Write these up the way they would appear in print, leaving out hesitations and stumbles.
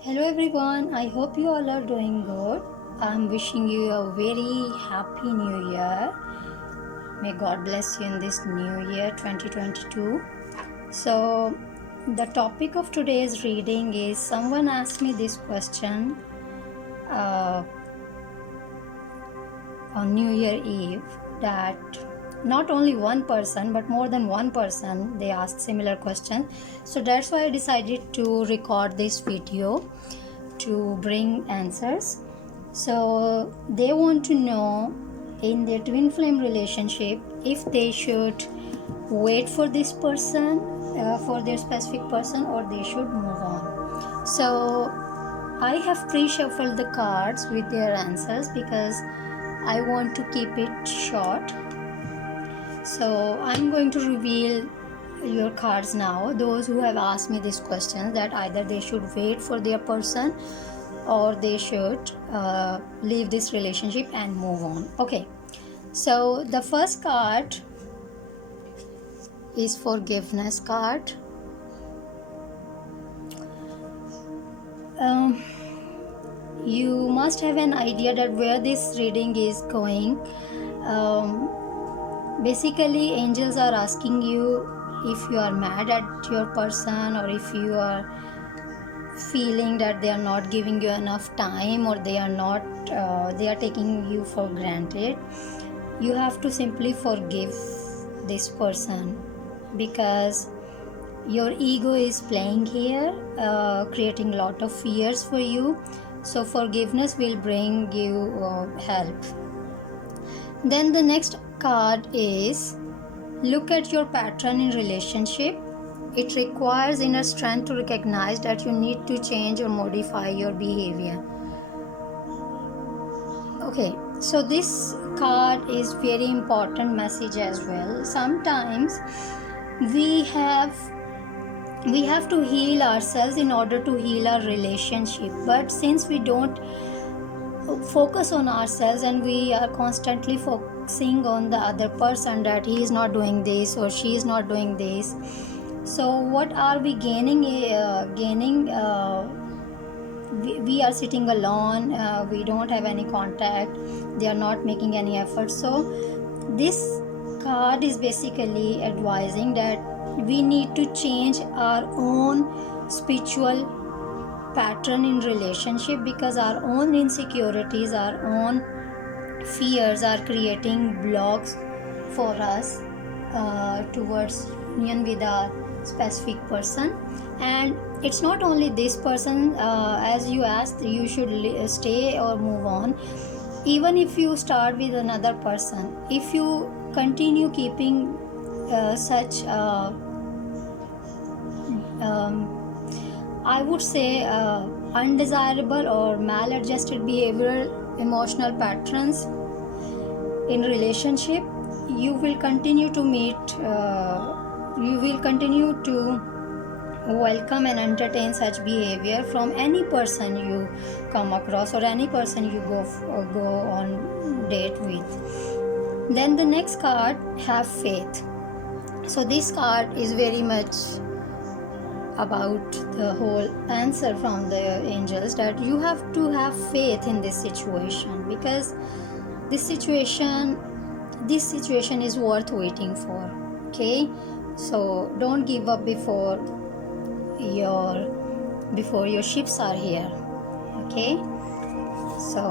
Hello everyone, I hope you all are doing good. I'm wishing you a very happy new year. May God bless you in this new year 2022. So, the topic of today's reading is someone asked me this question uh, on New Year Eve that not only one person but more than one person they asked similar questions. So, that's why I decided to record this video to bring answers. So they want to know in their twin flame relationship if they should wait for this person, for their specific person, or they should move on. So I have pre-shuffled the cards with their answers because I want to keep it short. So I'm going to reveal your cards now. Those who have asked me this question that either they should wait for their person or they should leave this relationship and move on. Okay, so the first card is forgiveness card. um, you must have an idea that where this reading is going. Basically angels are asking you if you are mad at your person, or if you are feeling that they are not giving you enough time, or they are not they are taking you for granted. You have to simply forgive this person because your ego is playing here, creating a lot of fears for you. So forgiveness will bring you help. Then the next card is look at your pattern in relationship. It requires inner strength to recognize that you need to change or modify your behavior. Okay, so this card is very important message as well. Sometimes we have to heal ourselves in order to heal our relationship, but since we don't focus on ourselves and we are constantly focusing on the other person, that he is not doing this or she is not doing this, so what are we gaining? We are sitting alone, we don't have any contact, they are not making any effort. So this card is basically advising that we need to change our own spiritual pattern in relationship, because our own insecurities, our own fears are creating blocks for us towards union with a specific person. And it's not only this person, as you asked, you should stay or move on. Even if you start with another person, if you continue keeping such I would say undesirable or maladjusted behavioral emotional patterns in relationship, you will continue to you will continue to welcome and entertain such behavior from any person you come across, or any person you go on date with. Then the next card, have faith. So this card is very much about the whole answer from the angels, that you have to have faith in this situation, because this situation is worth waiting for. Okay, so don't give up before your ships are here. Okay, so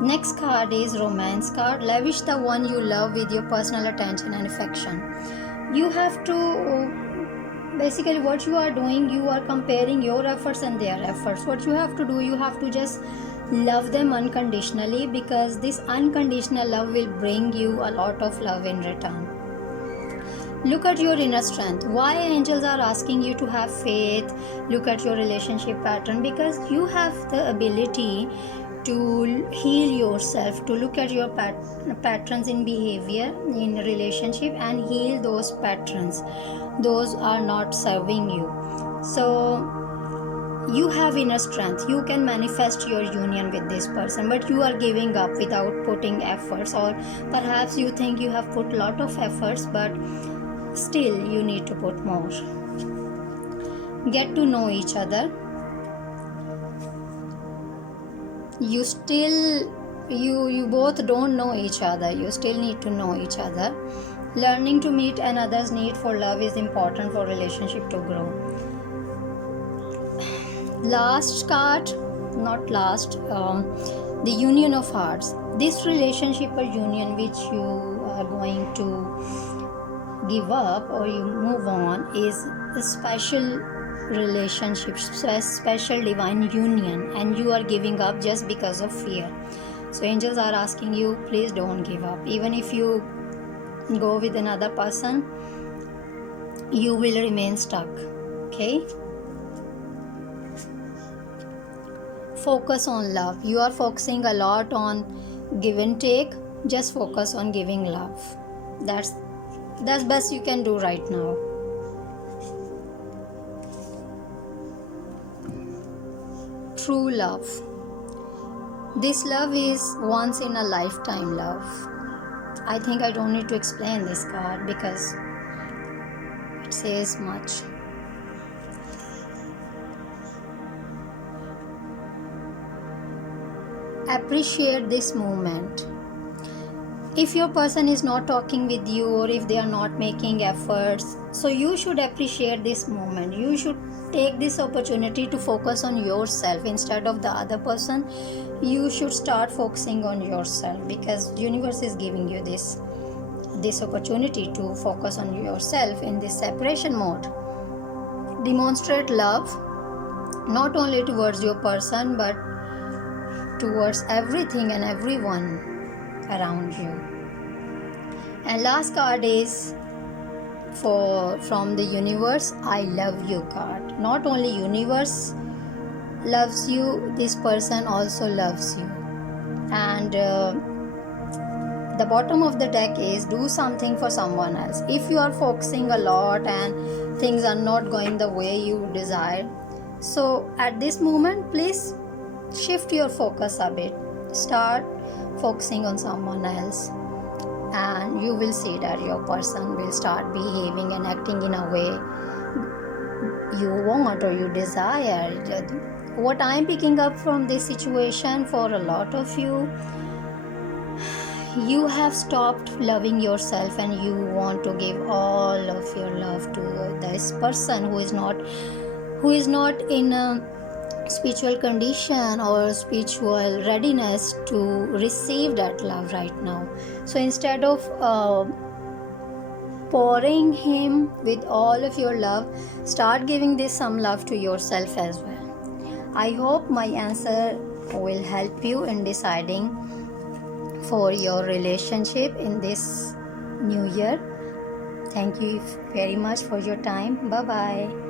next card is romance card. Lavish the one you love with your personal attention and affection. You have to basically, what you are doing, you are comparing your efforts and their efforts. What you have to do, you have to just love them unconditionally, because this unconditional love will bring you a lot of love in return. Look at your inner strength. Why angels are asking you to have faith? Look at your relationship pattern, because you have the ability to heal yourself, to look at your patterns in behavior in relationship and heal those patterns. Those are not serving you. So you have inner strength, you can manifest your union with this person, but you are giving up without putting efforts, or perhaps you think you have put lot of efforts, but still you need to put more. get to know each other. You both don't know each other. You still need to know each other. Learning to meet another's need for love is important for relationship to grow. Last card, not last, the union of hearts. This relationship or union which you are going to give up or you move on is a special relationship, special divine union, and you are giving up just because of fear. So angels are asking you, please don't give up. Even if you go with another person, you will remain stuck. Okay, focus on love. You are focusing a lot on give and take. Just focus on giving love. That's best you can do right now. True love. This love is once in a lifetime love. I think I don't need to explain this card because it says much. Appreciate this moment. If your person is not talking with you or if they are not making efforts, so you should appreciate this moment. You should take this opportunity to focus on yourself instead of the other person. You should start focusing on yourself because universe is giving you this opportunity to focus on yourself in this separation mode. Demonstrate love not only towards your person but towards everything and everyone around you. And last card is from the universe, I love you card. Not only universe loves you, this person also loves you. And the bottom of the deck is do something for someone else. If you are focusing a lot and things are not going the way you desire, so at this moment please shift your focus a bit. Start focusing on someone else and you will see that your person will start behaving and acting in a way you want or you desire. What I'm picking up from this situation, for a lot of you, you have stopped loving yourself and you want to give all of your love to this person who is not in a spiritual condition or spiritual readiness to receive that love right now. So instead of pouring him with all of your love, start giving this some love to yourself as well. I hope my answer will help you in deciding for your relationship in this new year. Thank you very much for your time. Bye bye.